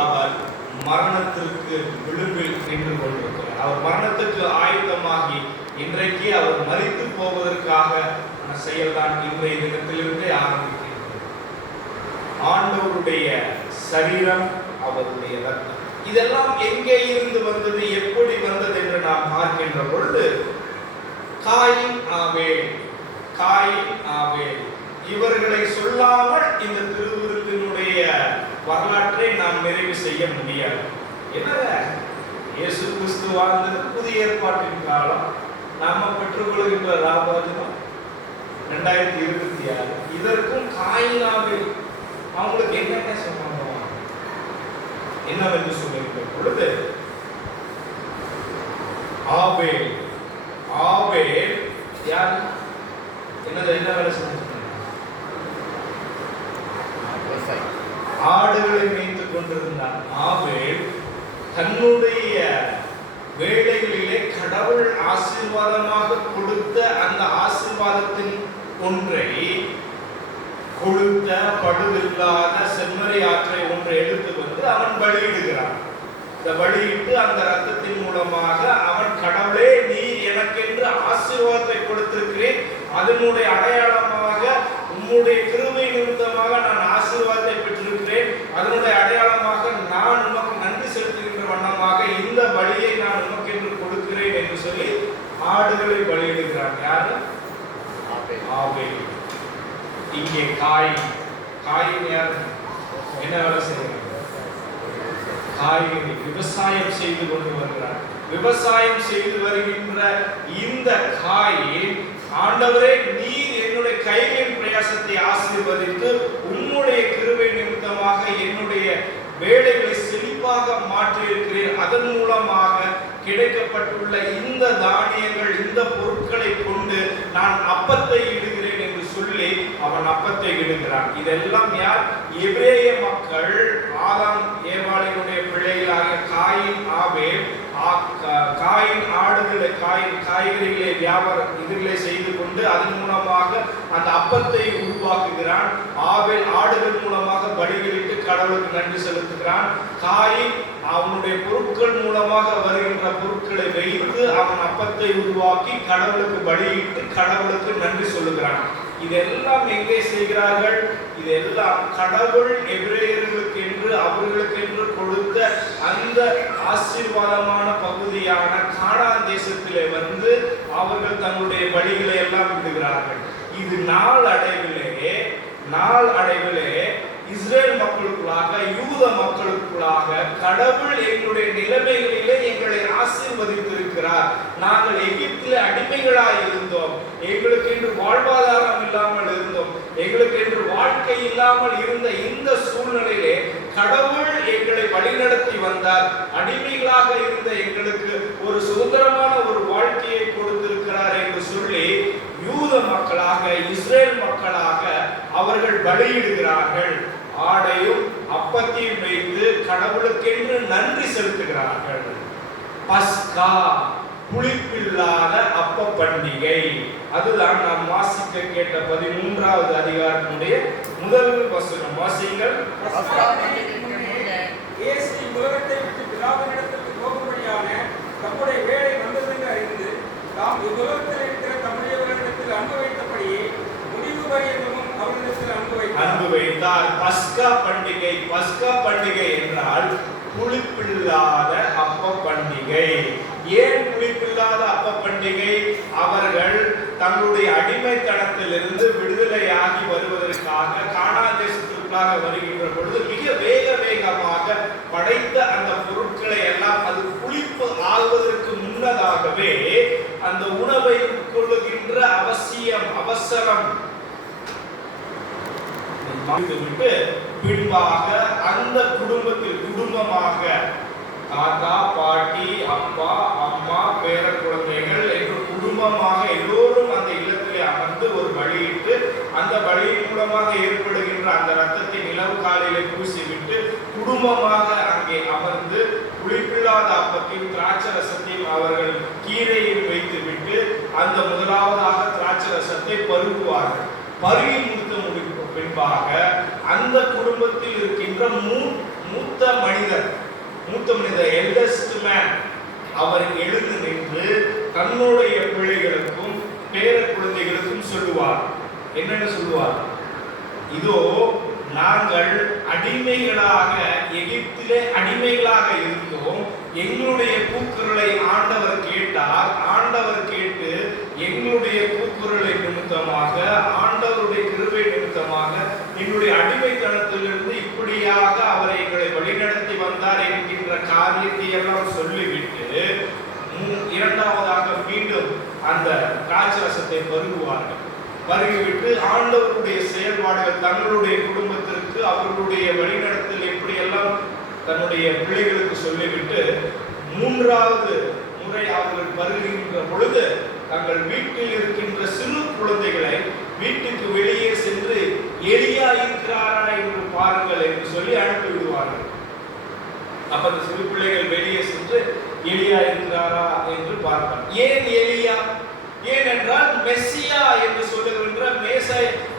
அவர் மரணத்திற்கு விளிம்பில் நின்று கொண்டிருக்கிறார். அவர் மரணத்துக்கு ஆயுதமாகி இன்றைக்கு அவர் மரித்து போவதற்காக செயல்தான் இன்றைய தினத்திலிருந்தே ஆரம்பிக்கிறது. ஆண்டவருடைய சரீரம், அவருடைய ரத்தம், இதெல்லாம் எங்கே இருந்து வந்தது, எப்படி வந்தது என்று நாம் பார்க்கின்ற பொழுது காயின் ஆபேல் இவர்களை சொல்லாமல் இந்த திருவிருத்தினுடைய வரலாற்றை நாம் நிறைவு செய்ய முடியாது. என்ன, இயேசு கிறிஸ்து வாழ்ந்தது புதிய ஏற்பாட்டின் காலம். நாம பெற்றுக்கொள்கின்ற ராபாஜனம் 2026. இதற்கும் காயின் ஆபேல் அவங்களுக்கு என்னென்ன சம்பந்தம் என்னவென்று சொல்லுகின்ற பொழுது, ஆபேல் யார், என்ன வேலை செஞ்சிருக்காங்க? ஆடுகளை மேய்த்துக் கொண்டிருந்தான். ஆபேல் தன்னுடைய வேலைகளிலே கடவுள் ஆசீர்வாதமாக கொடுத்த அந்த ஆசீர்வாதத்தின் ஒன்றை, கொழுத்த பழுதில்லாத செம்மறி ஆற்றை ஒன்றை எடுத்து வந்து அவன் பலியிடுகிறான். இந்த பலியிட்டு அந்த ரத்தத்தின் மூலமாக அவன், கடவுளே நீர் எனக்கென்று ஆசீர்வாதத்தை கொடுத்திருக்கிறேன், அதனுடைய அடையாளமாக உம்முடைய கிருபை நிமித்தமாக நான் ஆசீர்வாதத்தை பெற்றிருக்கிறேன், அதனுடைய அடையாளமாக நான் உமக்கு நன்றி செலுத்துகின்ற வண்ணமாக இந்த பலியை நான் உமக்கென்று கொடுக்கிறேன் என்று சொல்லி ஆடுகளை பலியிடுகிறான். யாரு? ஆபேல். இங்கே காயின் யார்? என்ன வேலை செய்கிறார்? காய்கறி விவசாயம் செய்து கொண்டு வருகிறார். விவசாயம் செய்து வருகின்ற இந்த காயின், ஆண்டவரே நீர் என்னுடைய கைகளின் பிரயாசத்தை ஆசீர்வதித்து உம்முடைய கிருபை நிமித்தமாக என்னுடைய வேலைகளை செழிப்பாக மாற்றி இருக்கிறேன், அதன் மூலமாக கிடைக்கப்பட்டுள்ள இந்த தானியங்கள், இந்த பொருட்களை கொண்டு நான் அப்பத்தை இடுகிறேன் என்று சொல்லி அவன் அப்பத்தை இடுகிறான். இதெல்லாம் யார்? எபிரேய மக்கள், ஆதாம் ஏவாளினுடைய பிள்ளைகளாக காயின் ஆபேல். காயின் ஆடுகளை, காய்கறிகளை வியாபாரம் இதிலே செய்து கொண்டு அதன் மூலமாக அந்த அப்பத்தை உருவாக்குகிறான். ஆபேல் ஆடுகள் மூலமாக பலிகளிட்டு கடவுளுக்கு நன்றி செலுத்துகிறான். காயின் அவனுடைய பொருட்கள் மூலமாக வருகின்ற பொருட்களை வைத்து அவன் அப்பத்தை உருவாக்கி கடவுளுக்கு பலியிட்டு கடவுளுக்கு நன்றி சொல்லுகிறான். இதெல்லாம் எங்கே செய்கிறார்கள்? இதெல்லாம் கடவுள் எபிரேயர்களுக்கு என்று அவர்களுக்கென்று கொடுத்த அந்த ஆசீர்வாதமான பகுதியான கானான் தேசத்திலே வந்து அவர்கள் தங்களுடைய பலிகளை எல்லாம் விடுகிறார்கள். இது நாளடைவிலே இஸ்ரேல் மக்களுக்குள்ளாக, யூத மக்களுக்குள்ளாக கடவுள் எங்களுடைய நிலைமைகளிலே எங்களை ஆசீர்வதித்திருக்கிறார். நாங்கள் எகிப்திலே அடிமைகளாய் இருந்தோம், எங்களுக்கு என்று வாழ்வாதாரம் இல்லாமல் இருந்தோம், எங்களுக்கு என்று வாழ்க்கை இல்லாமல் இருந்த இந்த சூழ்நிலையிலே கடவுள் எங்களை வழிநடத்தி வந்தார். அடிமைகளாக இருந்த எங்களுக்கு ஒரு சுதந்திரமான ஒரு வாழ்க்கையை கொடுத்திருக்கிறார் என்று சொல்லி யூத மக்களாக, இஸ்ரேல் மக்களாக அவர்கள் பலியிடுகிறார்கள். ஆடையும் அப்பத்தையும் வைத்து கடவுளுக்கென்று நன்றி செலுத்துகிறார்கள். பஸ்கா, புளிப்பில்லாத அப்ப பண்டிகை, அதுதான் நாம் வாசிக்க கேட்ட 13வது அதிகாரத்தினுடைய முதல் வசனம். வாசிங்கள். இயேசு உலகத்தை விட்டு பிதாவினிடத்திற்கு போகும்படியான தம்முடைய வேலை வந்ததென்று அறிந்து தாம் இவ்வுலகத்தில் இருக்கிற தம்முடைய உலகத்தில் அன்பு வைத்தபடியே முடிவு பரியந்தமும் அவரிடத்தில் அன்பு வைத்தார். பஸ்கா பண்டிகை என்றால் புளிப்பில்லாத அப்ப பண்டிகை. ஏன் புளிப்பில்லாத அப்ப பண்டிகை? அவர்கள் தங்களுடைய அடிமைத்தனத்திலிருந்து விடுதலையாகி வருவதற்காக கானான் தேசத்திற்காக வருகின்ற பொழுது மிக வேகமாக படைத்த அந்த பொருட்களை எல்லாம் அது புளிப்பு ஆகுவதற்கு முன்னதாகவே அந்த உணவை உட்கொள்ளுகின்ற அவசரம் விட்டு பின்பாக அந்த குடும்பமாக தாத்தா, பாட்டி, அப்பா, அம்மா, பேர குழந்தைகள் என்று குடும்பமாக எல்லோரும் அந்த இல்லத்திலே அமர்ந்து ஒரு பலியிட்டு அந்த பலியின் மூலமாக ஏற்படுகின்ற அந்த ரத்தத்தை நிலவு காலிலே பூசிவிட்டு குடும்பமாக அங்கே அமர்ந்து புளிப்பில்லாத அப்பத்தையும் திராட்சை ரசத்தையும் அவர்கள் கீரையில் வைத்துவிட்டு அந்த முதலாவதாக திராட்சை ரசத்தை பருகுவார்கள். பருகி முடித்த பின்பாக அந்த குடும்பத்தில் இருக்கின்ற மூத்த மனிதர் எல்டஸ்ட் மேன் அவர் எழுந்து நின்று தன்னுடைய பிள்ளைகளுக்கும் பேர குழந்தைகளுக்கும் சொல்லுவார். என்னன்னு சொல்லுவார்? இதோ நாங்கள் அடிமைகளாக எகிப்திலே அடிமைகளாக இருந்தோம். எங்களுடைய கூக்குரலை ஆண்டவர் கேட்டார். ஆண்டவர் கேட்டு எங்களுடைய கூக்குரலை நிமித்தமாக, ஆண்டவருடைய கிருபை நிமித்தமாக எங்களுடைய அடிமைத்தனத்திலிருந்து இப்படியாக அவர் எங்களை வழிநடத்தி வந்தார் என்கின்ற காரியத்தை எல்லாம் சொல்லிவிட்டு இரண்டாவதாக மீண்டும் அந்த திராட்சரசத்தை பருகுவார்கள். பருகிவிட்டு ஆண்டவருடைய செயல்பாடுகள் தங்களுடைய குடும்பத்திற்கு அவர்களுடைய வழிநடத்தல் எப்படியெல்லாம் தன்னுடைய பிள்ளைகளுக்கு சொல்லிவிட்டு மூன்றாவது முறை அவர்கள் பருகின்ற பொழுது தங்கள் வீட்டில் இருக்கின்ற சிறு குழந்தைகளை வீட்டுக்கு வெளியே சென்று எலியா இருக்கிறாரா என்று பாருங்கள் என்று சொல்லி அனுப்பிவிடுவார்கள். அப்ப அந்த சிறு பிள்ளைகள் வெளியே சென்று எலியா இருக்கிறாரா என்று பார்ப்பார். ஏன் எலியா? ஏனென்றால் மெஸ்ஸியா என்று சொல்லுகின்ற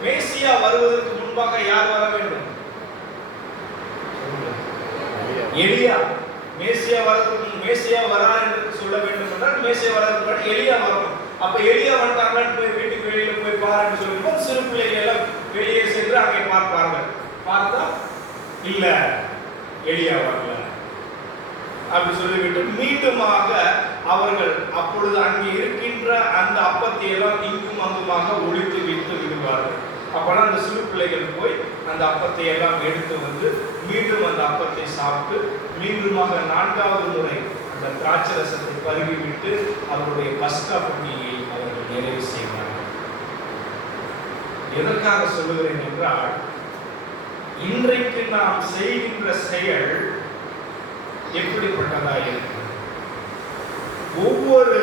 மேசியா வருவதற்கு முன்பாக யார் வர வேண்டும்? எலியா. மேசியா வரதுக்கு மேசியா வரா என்று சொல்ல வேண்டும் என்றால் மேசியா வரதுக்கு முன்னாடி எலியா வரணும். அப்ப எலியா வந்துட்டாங்கன்னு போய் வீட்டுக்கு வெளியில போய் பாருன்னு சொல்லும்போது சிறு பிள்ளைகள் எல்லாம் வெளியே சென்று அங்கே பார்ப்பார்கள். பார்த்தா இல்ல, எலியா வரல அப்படி சொல்லிவிட்டு மீண்டுமாக அவர்கள் அப்பொழுது அங்கே இருக்கின்ற அந்த அப்பத்தை எல்லாம் இங்கும் அங்குமாக ஒழித்து விட்டு விடுவார்கள். அப்பதான் அந்த சிறு பிள்ளைகள் போய் அந்த அப்பத்தை எல்லாம் எடுத்து வந்து மீண்டும் அந்த அப்பத்தை சாப்பிட்டு மீண்டுமாக நான்காவது முறை அந்த திராட்சரசத்தை பருகிவிட்டு அவருடைய பஸ்கா பண்டிகையை அவர்கள் நிறைவு செய்வார்கள். எதற்காக சொல்லுகிறேன் என்றால், இன்றைக்கு நாம் செய்கின்ற செயல் எப்படிப்பட்டதா இருக்கு? ஒவ்வொரு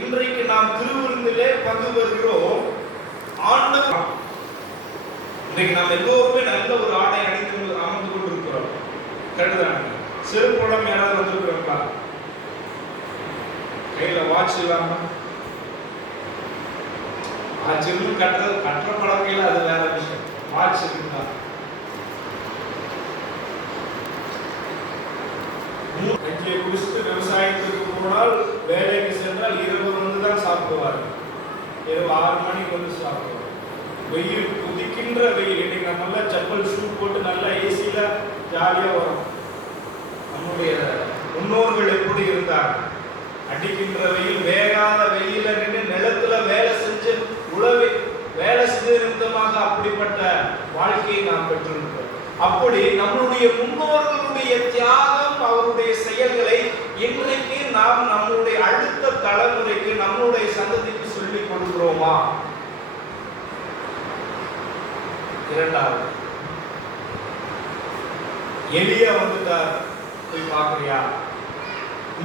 இன்றைக்கு நாம் திருவிருந்திலே பங்கு பெறுகிறோம். ஆண்டவர் இன்றைக்கு நாம் எல்லோருமே நல்ல ஒரு ஆடை அணிந்து அமர்ந்து கொண்டிருக்கிறோம். கருதுறாங்க. செருப்புடம் யாராவது வந்திருக்கிறோம்ப்பா? கையில வாட்ச் இல்லாம வாட்ச் கட்டுற பழக்கையில் அது வேற விஷயம். வாட்ச் இருக்குதா? நெஞ்சியை குடிச்சிட்டு விவசாயத்துக்கு போனால், வேலைக்கு சென்றால் இரவு வந்து தான் சாப்பிடுவார்கள். இரவு 6 மணிக்கு வந்து சாப்பிடுவார்கள். வெயில் குதிக்கின்ற வெயில். இன்னைக்கு நம்ம செப்பல் ஷூ போட்டு நல்லா ஏசியில ஜாலியா வரும். நம்முடைய முன்னோர்கள் எப்படி இருந்தார்? அடிக்கின்ற வெயில், வேகாத வெயில நின்று நிலத்துல வேலை செஞ்சு உழவை வேலை செஞ்ச நிமித்தமாக அப்படிப்பட்ட வாழ்க்கையை நாம் பெற்றிருக்கிறோம். அப்படி நம்முடைய முன்னோர்களுடைய தியாகம், அவருடைய செயல்களை இன்றைக்கு நாம் நம்முடைய அடுத்த தலைமுறைக்கு, நம்முடைய சந்ததிக்கு சொல்லிக் கொடுக்கிறோமா? இரண்டாவது, எலியா வந்துட்டார், போய் பார்க்கறியா?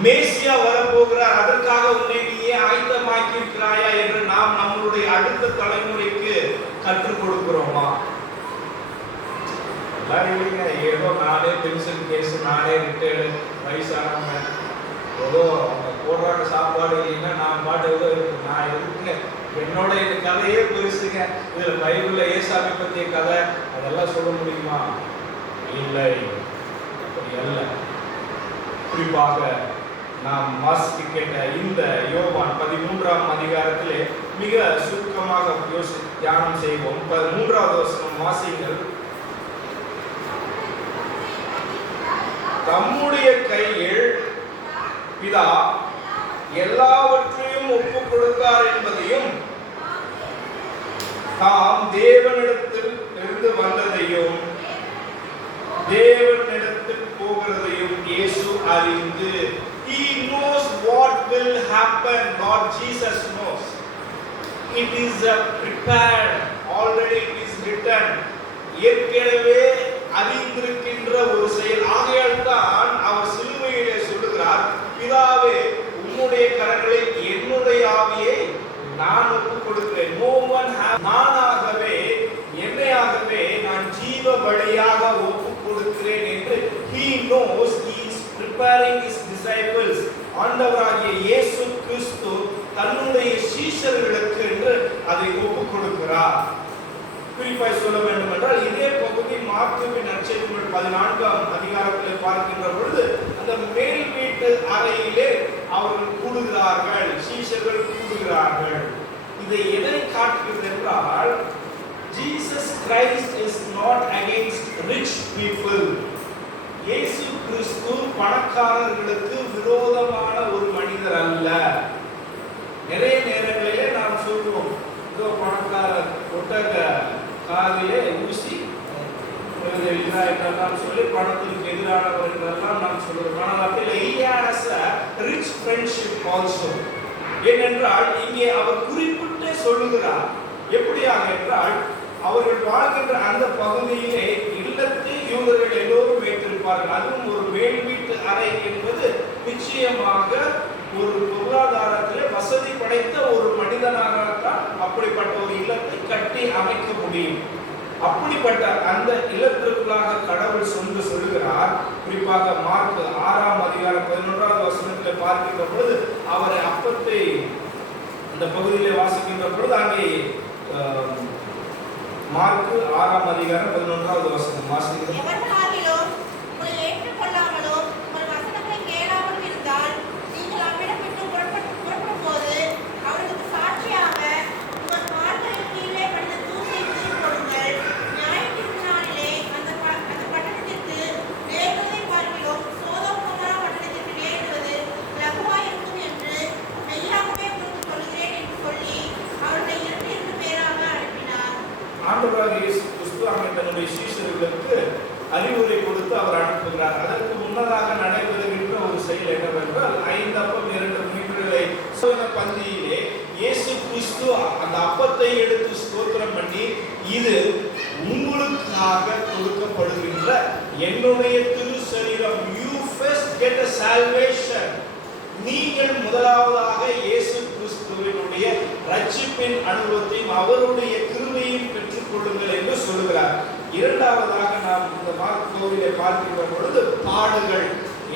மேசியா வரப்போகிறார், அதற்காக உன்னை நீயே ஆயத்தமாக்கி இருக்கிறாயா என்று நாம் நம்மளுடைய அடுத்த தலைமுறைக்கு கற்றுக் கொடுக்கிறோமா? இல்லைங்க, ஏதோ நானே பென்ஷன் கேஸ், நானே ரிட்டையர்டு வயசானவங்க, ஏதோ அவங்க போடுறாங்க சாப்பாடு இல்லைன்னா நான் பாட்டு ஏதோ இருக்கு, நான் இருக்குங்க, என்னோட இந்த கதையே பெருசுங்க, இதுல பைபிள்ல ஏசாமி பற்றிய கதை அதெல்லாம் சொல்ல முடியுமா? இல்லை, அப்படி அல்ல. குறிப்பாக நாம் வாசிக்க கேட்ட இந்த யோவான் 13ஆம் அதிகாரத்திலே மிக சுருக்கமாக தியானம் செய்வோம். 3வது வசனம் வாசியுங்கள். தம்முடைய கையில் பிதா எல்லாவற்றையும் ஒப்புக் கொடுத்தார் என்பதையும், தாம் தேவனிடத்தில் இருந்து வந்ததையும் தேவனிடத்தில் போகிறதையும் இயேசு அறிந்து, he knows what will happen. Lord Jesus knows. It is prepared, already it is written. ஏற்கனவே அறிந்திருக்கின்ற ஒரு செயல். ஆகையால் தான் அவர் சிலுவையிலே சொல்லுகிறார், பிதாவே உம்முடைய கரங்களில் என்னுடைய ஆவியை நான் ஒப்புக் கொடுக்கிறேன். No one has, நானாகவே என்னையாகவே நான் ஜீவ பலியாக ஒப்புக் கொடுக்கிறேன் என்று he knows. He is preparing his disciples. ஆண்டவராகிய இயேசு கிறிஸ்து தன்னுடைய சீஷர்களுக்கு என்று அதை ஒப்புக் கொடுக்கிறார். குறிப்பாய் சொல்ல வேண்டும் என்றால், இதே பகுதி மார்க்குவின் நற்செய்தி 14ஆம் அதிகாரத்தில் பார்க்கின்ற வீட்டு அறையிலே அவர்கள் கூடுகிறார்கள், சீஷர்கள் கூடுகிறார்கள். இதை எதை காட்டுகிறது என்றால், Jesus Christ is not against rich people. இயேசு கிறிஸ்து பணக்காரர்களுக்கு விரோதமான ஒரு மனிதர் அல்ல. நிறைய நேரங்களிலே நாம் சொல்லுவோம், இதோ பணக்காரர் ஒட்டக காலிலே ஊசி என்றெல்லாம் சொல்லி பணத்திற்கு எதிரானவர் என்றெல்லாம் நாம் சொல்லுவோம். ஆனால் அப்படி he has a rich friendship also. ஏனென்றால் இங்கே அவர் குறிப்பிட்டு சொல்லுகிறார். எப்படியாக என்றால், அவர்கள் வாழ்கின்ற அந்த பகுதியிலே இல்லத்தை யூதர்கள் எல்லோரும் வைத்திருப்பார்கள். அதுவும் ஒரு மேல் வீட்டு அறை என்பது நிச்சயமாக ஒரு பொருளாதாரத்திலே வசதி படைத்த ஒரு மனிதனாகத்தான் அப்படிப்பட்ட ஒரு இல்லத்தை கட்டி அமைக்க முடியும். அப்படிப்பட்ட அந்த இல்லத்திற்குள்ளாக கடவுள் சொல்லுகிறார். குறிப்பாக மார்க் 6ஆம் அதிகாரம் 11வது வசனத்தில் பார்க்கின்ற பொழுது, அவரை அப்பத்தை அந்த பகுதியிலே வாசிக்கின்ற பொழுது, அங்கே மார்க் 6ஆம் அதிகாரம் 11வது வசனம் வாசிக்கிறோம். ஆண்டவராக இயேசு கிறிஸ்து அங்கே தன்னுடைய சீஷர்களுக்கு அறிவுரை கொடுத்து அவர் அனுப்புகிறார். அதற்கு முன்னதாக நடைபெறுகின்ற ஒரு செயல் என்னவென்றால், 5 அப்பம் 2 மீன்களை பந்தியிலே இயேசு கிறிஸ்து அந்த அப்பத்தை எடுத்து ஸ்தோத்திரம் பண்ணி, இது உங்களுக்காக கொடுக்கப்படுகின்ற என்னுடைய திரு சரீரம். You first get a salvation. நீங்கள் முதலாவதாக இயேசு கிறிஸ்துவினுடைய ரட்சிப்பின் அனுபவத்தையும் அவருடைய கிருபையையும் பெற்றுக் கொள்ளுங்கள் என்று சொல்லுகிறார். இரண்டாவதாக நாம் இந்த மார்க் கோவிலை பார்க்கின்ற பொழுது, பாடுகள்,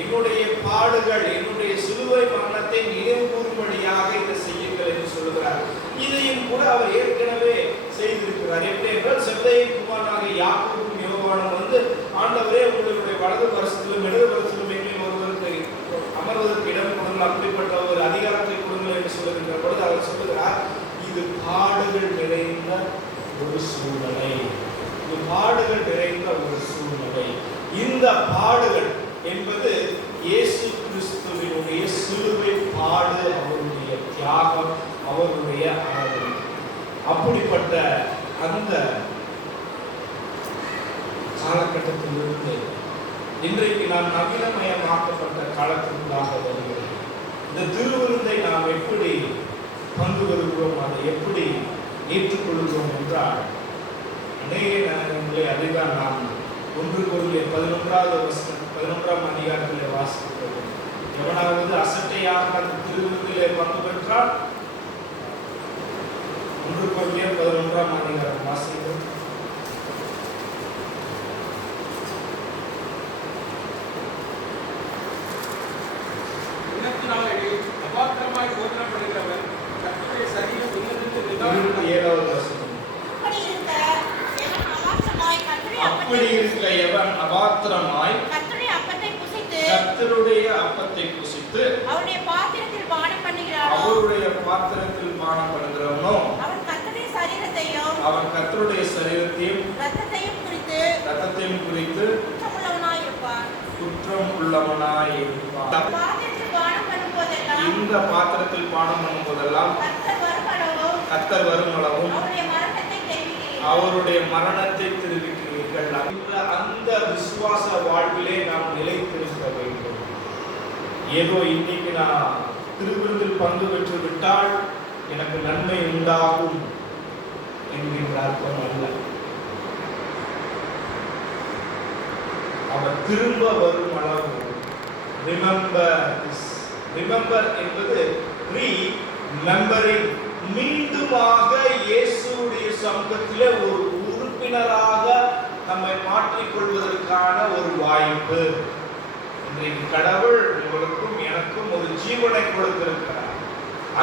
என்னுடைய பாடுகள், என்னுடைய சிலுவை மரணத்தை நினைவு கூறும்படியாக இதை செய்யுங்கள் என்று சொல்லுகிறார். இதையும் கூட அவர் ஏற்கனவே செய்திருக்கிறார். எப்படி என்றால், செபதேயின் குமாரனாக யாக்கோபும் யோவானும் வந்து, ஆண்டவரே உங்களுடைய வலது பரிசிலும் இடது பரிசிலும் எங்களில் ஒருவருக்கு அமர்வதற்கு இடம் கொடுங்கள், அப்படிப்பட்ட ஒரு அதிகாரத்தை கொடுங்கள் என்று சொல்லுகின்ற பொழுது அவர் சொல்லுகிறார், இது பாடுகள் நிறைந்த ஒரு சூழ்நிலை. இது பாடுகள் நிறைந்த ஒரு சூழ்நிலை. இந்த பாடுகள் என்பது இயேசு கிறிஸ்துவினுடைய சிலுவை பாடு, அவருடைய தியாகம், அவருடைய ஆதரவு. அப்படிப்பட்ட அந்த காலகட்டத்திலிருந்து இன்றைக்கு நாம் நவீனமயமாக்கப்பட்ட காலத்திற்குள்ளாக வருகிறோம். இந்த திருவிருந்தை நாம் எப்படி பங்கு வருகிறோம், அதை எப்படி ஏற்றுக்கொள்கிறோம் என்றால், அநேக நேரங்களிலே அதுதான் நாம் 1 கொரிந்தியர் 11ஆம் அதிகாரத்திலே வாசிக்கிறோம். எவனாவது அசட்டையாக அந்த திருவிருந்திலே பங்கு பெற்றால், 1 கொரிந்தியர் 11ஆம் அதிகாரம் வாசிக்கிறோம். அப்படி இருக்க எவன் அபாத்திரமாய் கர்த்தருடைய அப்பத்தை புசித்து அவருடைய பாத்திரத்தில் பானம் பண்ணுகிறவனோ, அவன் கர்த்தருடைய சரீரத்தையும் இரத்தத்தையும் குறித்து குற்றம் உள்ளவனாய் இருப்பான். இந்த பாத்திரத்தில் பானம் பண்ணும் போதெல்லாம் கர்த்தர் வரும் அளவும் அவருடைய மரணத்தை தெரிவிக்கிறீர்கள். அந்த விசுவாச வாழ்விலே நாம் நிலைத்திருக்க வேண்டும். ஏதோ இன்னைக்கு நான் திருவிருந்தில் பங்கு பெற்று விட்டால் எனக்கு நன்மை உண்டாகும் என்கின்ற அர்த்தம் அல்ல. அவர் திரும்ப வரும் அளவு ரிமெம்பர் என்பது ரீமெம்பரிங், மீண்டுமாக இயேசுடைய சமூகத்திலே ஒரு உறுப்பினராக நம்மை மாற்றிக்கொள்வதற்கான ஒரு வாய்ப்பு. இன்றைக்கு கடவுள் உங்களுக்கும் எனக்கும் ஒரு ஜீவனை கொடுத்திருக்கிறார்.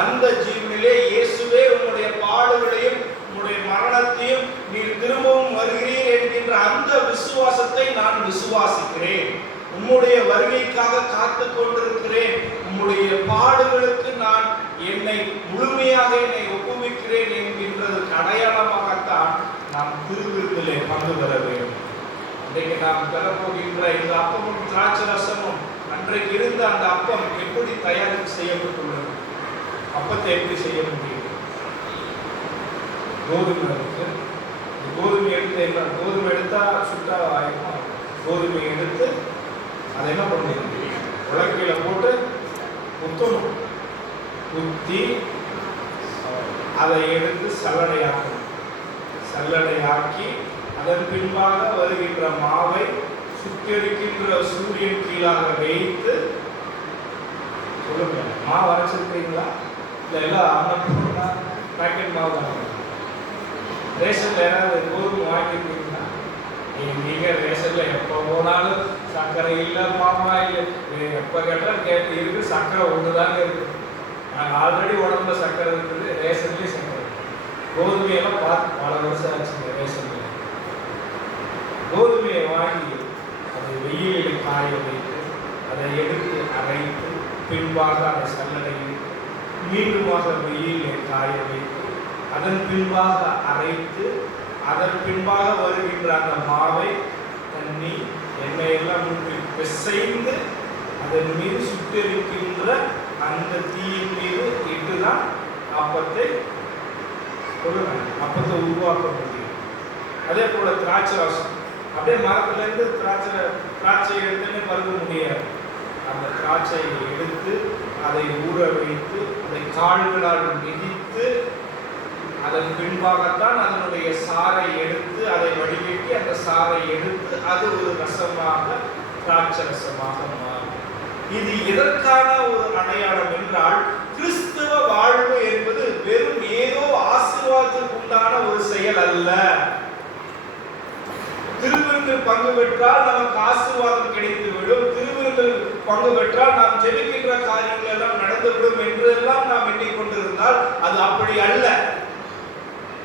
அந்த ஜீவனிலே இயேசுவே உங்களுடைய பாடுகளையும் உங்களுடைய மரணத்தையும் நீர் திரும்பவும் வருகிறீர் என்கின்ற அந்த விசுவாசத்தை நான் விசுவாசிக்கிறேன். உம்முடைய வருகைக்காக காத்து கொண்டிருக்கிறேன், உம்முடைய பாடுகளுக்கு நான் என்னை முழுமையாக என்னை ஒப்புவிக்கிறேன் என்கின்றதுக்கு அடையாளமாகத்தான் நாம் திருவிருந்திலே பங்கு பெற வேண்டும். இன்றைக்கு நாம் பெறப்போகின்ற இந்த அப்பமும் திராட்சை ரசமும் அன்றைக்கு இருந்த அந்த அப்பம் எப்படி தயாரித்து செய்யப்பட்டுள்ளது? அப்பத்தை எப்படி செய்ய முடியும்? கோதுமை இருக்கு. கோதுமை எடுத்து என்ன, கோதுமை எடுத்தா சுட்டா ஆயிருமா? கோதுமை எடுத்து அதை என்ன பண்ணுங்க, உலக்கையில போட்டு குத்தணும். குத்தி அதை எடுத்து சல்லடையாக்கணும். சல்லடையாக்கி அதன் பின்பாக வருகின்ற மாவை சுட்டெடுக்கின்ற சூரியன் கீழாக வைத்து, சொல்லுங்க, மாவு அரைச்சிருக்கீங்களா? இல்லை எல்லாம் அன்னப்பூர்ணா பேக்கெட் மாவு தான். ரேஷன்ல ஏதாவது கோதுமை வாங்கியிருக்கீங்களா? நீங்க ரேஷன்ல எப்போ போனாலும் சர்க்கரை இல்லை, மாமா இல்லை, எப்போ கேட்டாலும் கேட்டு இருக்கு, சர்க்கரை ஒன்று தாங்க இருக்கு. நாங்கள் ஆல்ரெடி உடம்புல சர்க்கரை இருக்குது, ரேஷன்லேயும் சர்க்கரை. கோதுமையெல்லாம் பார்த்து பல வருஷம் ஆச்சுங்க. ரேஷன்ல கோதுமையை வாங்கி அதை வெயிலில் காய வைத்து அதை எடுத்து அரைத்து பின்பாக அதை சல்லடையில் மீண்டுமாக வெயிலில் காய வைத்து அதன் பின்பாக அரைத்து அதன் பின்பாக வருகின்ற அந்த மாவை தண்ணி எண்ணெயெல்லாம் ஊற்றி பிசைந்து அதன் மீது சுட்டெரிக்கின்ற அந்த தீயின் மீது இட்டுதான் அப்பத்தை உருவாக்க முடியும். அதே போல திராட்சை ரசம் அப்படியே மரத்துல இருந்து திராட்சை எடுத்துன்னு பருக முடியாது. அந்த திராட்சையை எடுத்து அதை ஊற வைத்து அதை கால்களால் மிதித்து அதன் பின்பாகத்தான் அதனுடைய சாறை எடுத்து அதை வடிகட்டி அந்த சாறை எடுத்து அது ஒரு ரசமாக, திராட்சை ரசமாக மாறும். இது எதற்கான ஒரு அடையாளம் என்றால், கிறிஸ்தவ வாழ்வு என்பது வெறும் ஏதோ ஆசீர்வாதத்துக்கு உண்டான ஒரு செயல் அல்ல. திருவிருந்தில் பங்கு பெற்றால் நமக்கு ஆசீர்வாதம் கிடைத்துவிடும், திருவிருந்தில் பங்கு பெற்றால் நாம் ஜெபிக்கின்ற காரியங்கள் எல்லாம் நடந்துவிடும் என்று எல்லாம் நாம் எண்ணிக்கொண்டிருந்தால் அது அப்படி அல்ல.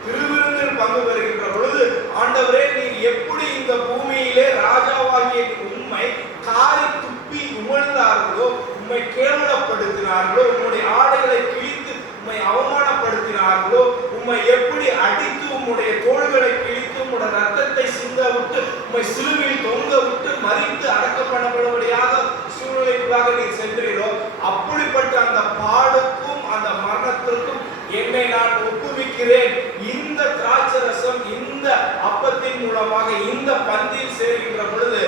திருவிருந்தில் பங்கு பெறுகின்ற பொழுது, ஆண்டவரே நீர் எப்படி இந்த பூமியிலே ராஜாவாகிய உம்மை காரி துப்பி உமிழ்ந்தார்களோ, உம்மை கேவலப்படுத்தினார்களோ, உம்முடைய ஆடைகளை கிழித்து உம்மை அவமானப்படுத்தினார்களோ, உம்மை எப்படி அடித்து உம்முடைய தோள்களை கிழித்து உம்முடைய ரத்தத்தை சிந்த விட்டு உம்மை சிலுவையில் தொங்க விட்டு மறித்து அடக்கம் பண்ணப்படும்படியாக சூழ்நிலைக்குள்ளாக நீர் சென்றீரோ, அப்படிப்பட்ட அந்த பாடுக்கும் அந்த மரணத்திற்கும் என்னை நான் ஒப்புவிக்கிறேன். இந்த திராட்சை ரசம் இந்த அப்பத்தின் மூலமாக இந்த பந்தியில் சேர்கின்ற பொழுது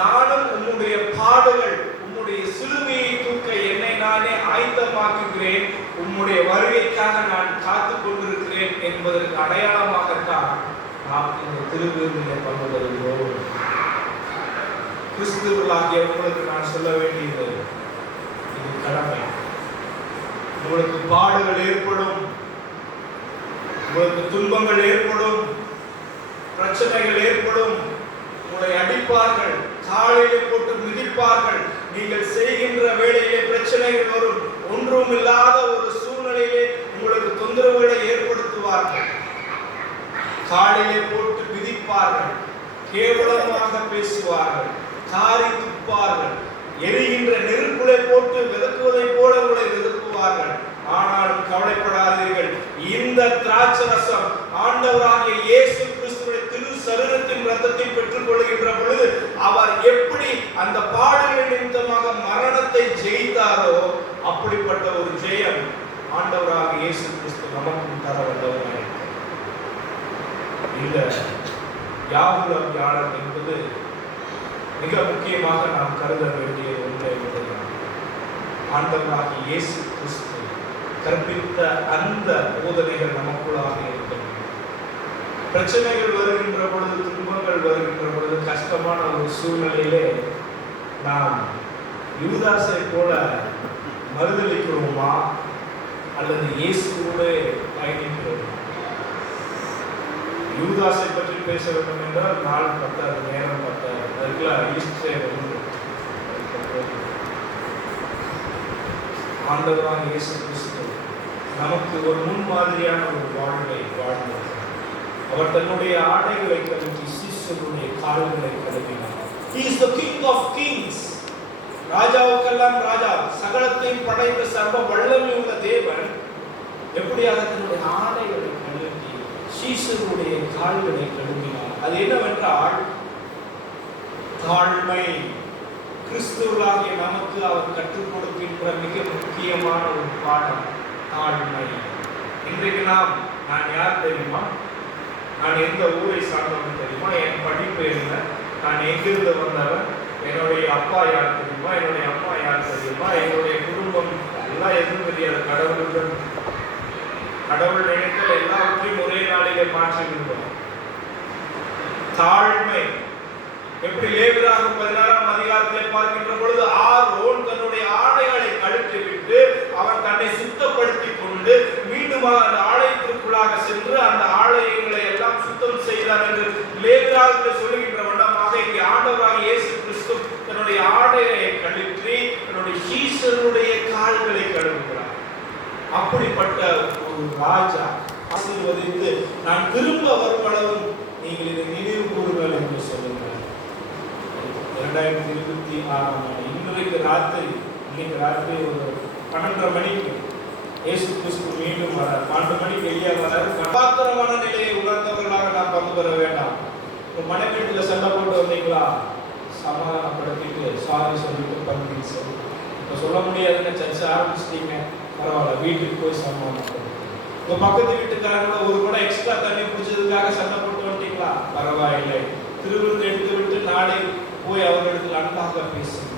நானும் உம்முடைய பாடுகள், உம்முடைய சிலுவையை தூக்க என்னை நானே ஆயத்தமாக்குகிறேன், உம்முடைய வருகைக்காக நான் காத்து கொண்டிருக்கிறேன் என்பதற்கு அடையாளமாகத்தான் நாம் இந்த திருவிருந்திலே பங்கு பெறுகிறோம். கிறிஸ்துவர்களாகிய உங்களுக்கு நான் சொல்ல வேண்டியது இது கடமை. உங்களுக்கு பாடுகள் ஏற்படும், உங்களுக்கு துன்பங்கள் ஏற்படும், பிரச்சனைகள் ஏற்படும், உங்களை அடிப்பார்கள், காலிலே போட்டு மிதிப்பார்கள், நீங்கள் செய்கின்ற வேளையிலே பிரச்சனைகள் வரும், ஒன்றும் இல்லாத ஒரு சூழ்நிலையிலே உங்களுக்கு தொந்தரவுகளை ஏற்படுத்துவார்கள், காலிலே போட்டு மிதிப்பார்கள், கேவலமாக பேசுவார்கள், காரி துப்பார்கள், எரிகின்ற நெருப்புகளை போட்டு விதக்குவதை போல உங்களை விதக்குவார்கள். ஆனாலும் கவலைப்படாதீர்கள். இந்த திராட்சை ரசம் ஆண்டவராகிய இயேசு கிறிஸ்துவின் திரு சரீரத்தின் இரத்தத்தை பெற்றுக் கொள்கின்ற பொழுது அவர் எப்படி அந்த பாடுகளின் நிமித்தமாக மரணத்தை ஜெயித்தாரோ, அப்படிப்பட்ட ஒரு ஜெயம் ஆண்டவராகிய இயேசு கிறிஸ்து நமக்கு தர வல்லவராக. இந்த யாகுல தியானம் என்பது மிக முக்கியமாக நாம் கருத வேண்டிய ஒன்றை என்பதுதான். ஆண்டவராகிய இயேசு கிறிஸ்து கற்பித்த அந்த போதனைகள் நமக்குள்ளாக இருக்கிறது. பிரச்சனைகள் வருகின்ற பொழுது, துன்பங்கள் வருகின்ற பொழுது, கஷ்டமான ஒரு சூழ்நிலையிலே நாம் யூதாசை போல மறுதளிக்கிறோமா அல்லது இயேசுவோடு பயணிக்கிறோமா? யூதாசை பற்றி பேச வேண்டும் என்றால் நாள் பத்தாது, நேரம் பத்தாது, அதுக்கெல்லாம் ஈஸ்டே வந்து ஆண்டவராகிய இயேசு கிறிஸ்து நமக்கு ஒரு முன்மாதிரியான ஒரு வாழ்வை வாழ்ந்தார். அவர் தன்னுடைய ஆடைகளை கழுவி சீஷருடைய கால்களை கழுவினார். He is the King of Kings. ராஜாவுக்கெல்லாம் ராஜா, சகலத்தையும் படைத்த சர்வ வல்லமை உள்ள தேவன் எப்படியாக தன்னுடைய ஆடைகளை கழுவி சீஷருடைய கால்களை கழுவினார். அது என்னவென்றால் தாழ்மை. கிறிஸ்துவர்களாகிய நமக்கு அவர் கற்றுக் கொடுக்கின்ற மிக முக்கியமான ஒரு பாடம் தாழ்மை. இன்றைக்கு நான் யார் தெரியுமா? நான் எந்த ஊரை சார்ந்தவன் தெரியுமா? என் படிப்பு என்ன? நான் எங்கிருந்து வந்தவன்? என்னுடைய அப்பா யார் தெரியுமா? என்னுடைய அம்மா யார் தெரியுமா? என்னுடைய குடும்பம் எல்லாம் எதுவும் தெரியாது. கடவுள் நினைத்தல் எல்லாவற்றையும் ஒரே நாளிலே மாற்றிவிடுவோம். தாழ்மை. எப்படி லேவியராகமம் 16ஆம் அதிகாரத்திலே பார்க்கின்ற பொழுது ஆரோன் தன்னுடைய ஆடைகளை கழற்றி விட்டு அவன் தன்னை சுத்தப்படுத்திக் கொண்டு மீண்டும் அந்த ஆலயத்திற்குள்ளாக சென்று அந்த ஆலயங்களை எல்லாம் சுத்தம் செய்தார் என்று லேவியராகமத்தில் சொல்லுகின்ற வண்ணமாக இங்கே ஆண்டவராகிய இயேசு கிறிஸ்து தன்னுடைய ஆடைகளை கழற்றி தன்னுடைய சீஷருடைய கால்களை கழுவுகிறார். அப்படிப்பட்ட ஒரு ராஜா ஆசீர்வதித்து நான் திரும்ப வரும் அளவும் நீங்கள் இதை நினைவு கூறுங்கள் என்று சொல்லுங்கள். 2026ஆம் ஆண்டு இன்னைக்கு ராத்திரி ஒரு 12:30 மணிக்கு இயேசு கிறிஸ்து மீண்டும் வர 12 மணிக்கு வெளியே வர கபாத்திரமான நிலையை உணர்ந்தவர்களாக நாம் பங்கு பெற வேண்டாம். ஒரு மனைவியில் சண்டை போட்டு வந்தீங்களா, சமாதானப்படுத்திட்டு சாரி சொல்லிட்டு பங்கு சொல்லி இப்போ சொல்ல முடியாதுன்னு சர்ச்சை ஆரம்பிச்சிட்டீங்க, பரவாயில்ல, வீட்டுக்கு போய் சமாதானப்படுத்து. உங்க பக்கத்து வீட்டுக்காரங்கள ஒரு கூட எக்ஸ்ட்ரா தண்ணி பிடிச்சதுக்காக சண்டை போட்டு வந்துட்டீங்களா, பரவாயில்லை, திருவிருந்து எடுத்து விட்டு நாளை போய் அவர்களிடத்தில் அன்பாக பேசுங்க.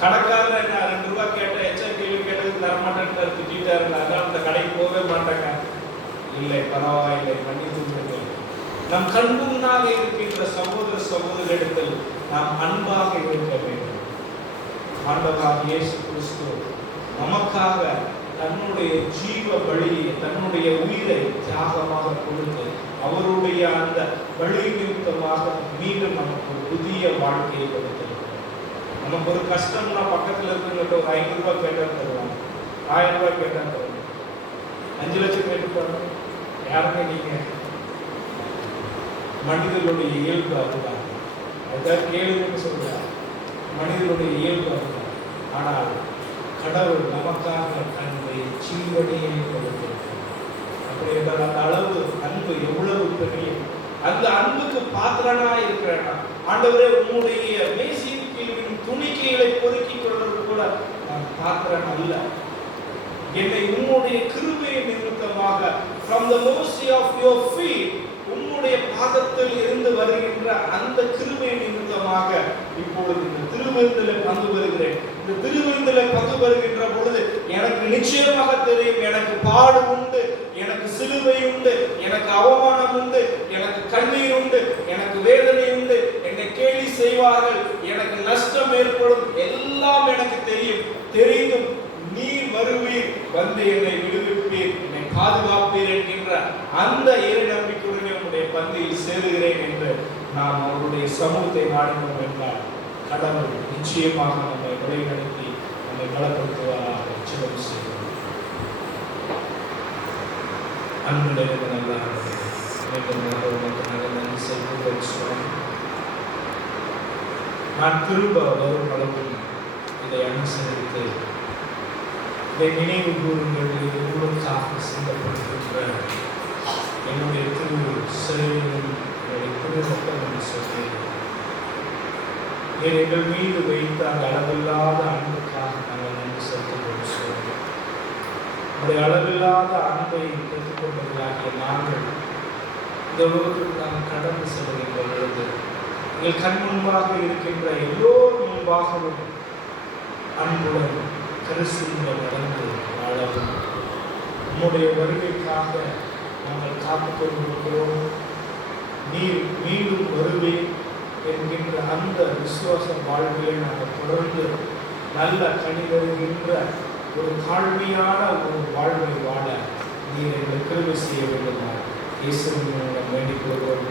கடைக்காரர் என்ன 2 ரூபாய் கேட்ட கேள்வி கேட்டதுக்கு தரமாட்டேன்னு திட்டாரு, அதனால அந்த கடைக்கு போகவே மாட்டாங்க. இல்லை, பரவாயில்லை, மன்னித்து. நம் கண் முன்னாக இருக்கின்ற சகோதர சகோதரிடத்தில் நாம் அன்பாக இருக்க வேண்டும். ஆண்டவராகிய இயேசு கிறிஸ்து நமக்காக தன்னுடைய ஜீவ பலியை, தன்னுடைய உயிரை தியாகமாக கொடுத்து அவருடைய அந்த பலி நிமித்தமாக மீண்டும் நமக்கு ஒரு புதிய வாழ்க்கையை கொடுத்திருக்கிறார். நமக்கு ஒரு கஷ்டம்னா பக்கத்தில் இருக்கிறவங்க ஒரு 5 ரூபாய் கேட்டால் தருவாங்க, 1000 ரூபாய் கேட்டால் தருவாங்க, 5 லட்சம் கேட்டுப்பாங்க. யாருமே நீங்க மனிதர்களுடைய இயல்பு அதுதான். அதுதான் கேளுன்னு சொல்றார், மனிதர்களுடைய இயல்பு அதுதான். ஆனால் கடவுள் நமக்காக தன்னுடைய ஜீவனையை கொடுத்திருக்கிறார். அப்படி என்றால் அந்த அளவு அன்பு எவ்வளவு பெரிய, அந்த அன்புக்கு பாத்திரனா இருக்கிறேன். ஆண்டவரே, உன்னுடைய மேசியின் கீழின் துணிக்கைகளை பொறுக்கிக் கொள்வது கூட நான் பாத்திரன் அல்ல. என்னை உன்னுடைய கிருபையை நிமித்தமாக from the mercy of your feet, உன்னுடைய பாதத்தில் இருந்து வருகின்ற அந்த கிருபை நிமித்தமாக இப்பொழுது இந்த திருவிருந்திலே பங்கு பெறுகிறேன். இந்த திருவிருந்திலே பங்கு பெறுகின்ற பொழுது எனக்கு நிச்சயமாக தெரியும், எனக்கு பாடு உண்டு, எனக்கு சிலுவை உண்டு, எனக்கு அவமானம் உண்டு, எனக்கு கண்ணீர் உண்டு, எனக்கு வேதனை உண்டு, என்னை கேலி செய்வார்கள், எனக்கு நஷ்டம் ஏற்படும், எல்லாம் எனக்கு தெரியும். தெரிந்தும் நீர் வருவீர், வந்து என்னை விடுவிப்பீர், என்னை பாதுகாப்பீர் என்கின்ற அந்த இறை நம்பிக்கையுடனே உங்களுடைய பந்தியில் சேருகிறேன் என்று நாம் அவருடைய சமூகத்தை நாடினோம் என்றால் கடவுள் நிச்சயமாக நம்மை வழிநடத்தி நம்மை பலப்படுத்துவதாக ஜெபம் செய்வோம். அன்புடைய நல்ல நான் திரும்ப வரும் அளவில் இதை அனுசரித்து இதை நினைவு கூறுங்கள். உங்களுக்காக சிந்தப்படுகின்ற என்னுடைய திரு செயலும் என்னுடைய திருமட்டம் என்று சொல்கிறேன். எங்கள் மீது வைத்த அந்த அளவில்லாத அன்புக்காக நாங்கள் நன்றி செலுத்துகிறோம் சொல்கிறோம். நம்முடைய அளவில்லாத அன்பை பெற்றுக்கொண்டவர்களாகிய நாங்கள் இந்த உலகத்துக்கு நாங்கள் கடந்து செல்கின்ற பொழுது எங்கள் கண் முன்பாக இருக்கின்ற எல்லோர் முன்பாகவும் அன்புடன் கிறிஸ்துவின் நடந்து வாழவும் உம்முடைய வருகைக்காக நாங்கள் காத்துக் கொண்டிருக்கிறோம். நீர் மீண்டும் வருவே என்கின்ற அந்த விசுவாச வாழ்விலே நாங்கள் தொடர்ந்து நல்ல கனி தருகின்ற ஒரு தாழ்மையான ஒரு வாழ்வை வாழ நீர் எங்களுக்கு கிருபை செய்ய வேண்டும். இயேசுவின் மூலம் வேண்டிக் கொள்கிறோம்.